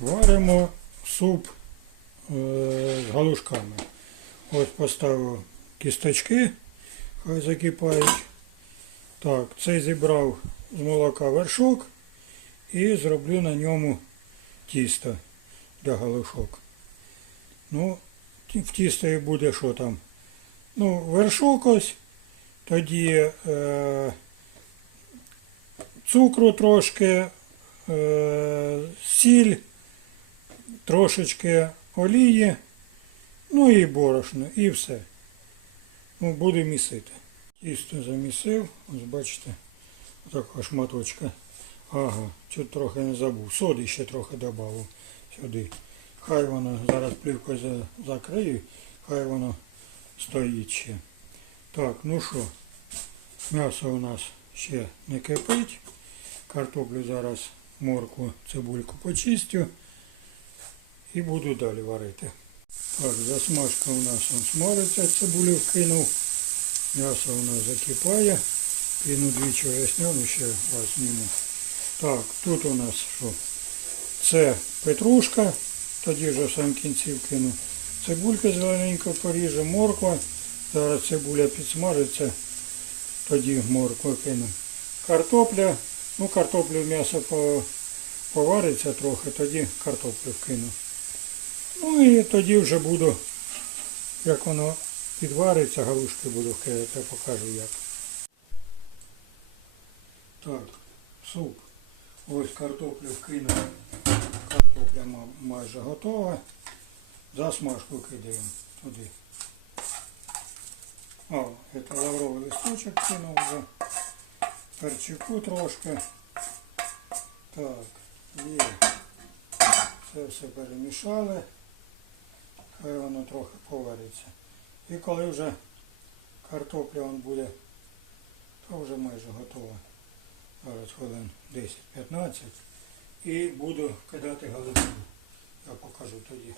Варимо суп е, з галушками. Ось поставив кісточки, хай закипають. Так, цей зібрав з молока вершок і зроблю на ньому тісто для галушок. Ну, в тісті буде що там? Ну, вершок ось, тоді е, цукру трошки, е, сіль, трошечки олії, ну і борошно, і все. Ну, буду місити. Тісто замісив, ось бачите, така шматочка. Ага, чуть трохи не забув. Соди ще трохи додав сюди. Хай воно зараз плівкою закрию, хай воно стоїть ще. Так, ну що, м'ясо у нас ще не кипить. Картоплю зараз морку, цибульку почистю і буду далі варити. Так, засмажка у нас он смажиться, цибулю вкинув. М'ясо у нас закипає. Кину двічі виясняну, ще раз зніму. Так, тут у нас що? Це петрушка, тоді вже в самому кінці вкину. Цибулька зелененько поріжу, морква. Зараз цибуля підсмажиться, тоді моркву кину. Картопля, ну картоплю м'ясо по- повариться трохи, тоді картоплю вкину. Ну і тоді вже буду, як воно підвариться, галушки буду вкидати, я покажу як. Так, суп. Ось картоплю вкинув. Картопля майже готова. Засмажку кидаємо туди. О, це лавровий листочок кинув вже. Перчику трошки. Так, є. Це все перемішали. Хай воно трохи повариться. І коли вже картопля он буде, то вже майже готова. Зараз хвилин 10-15. І буду кидати галину. Я покажу тоді.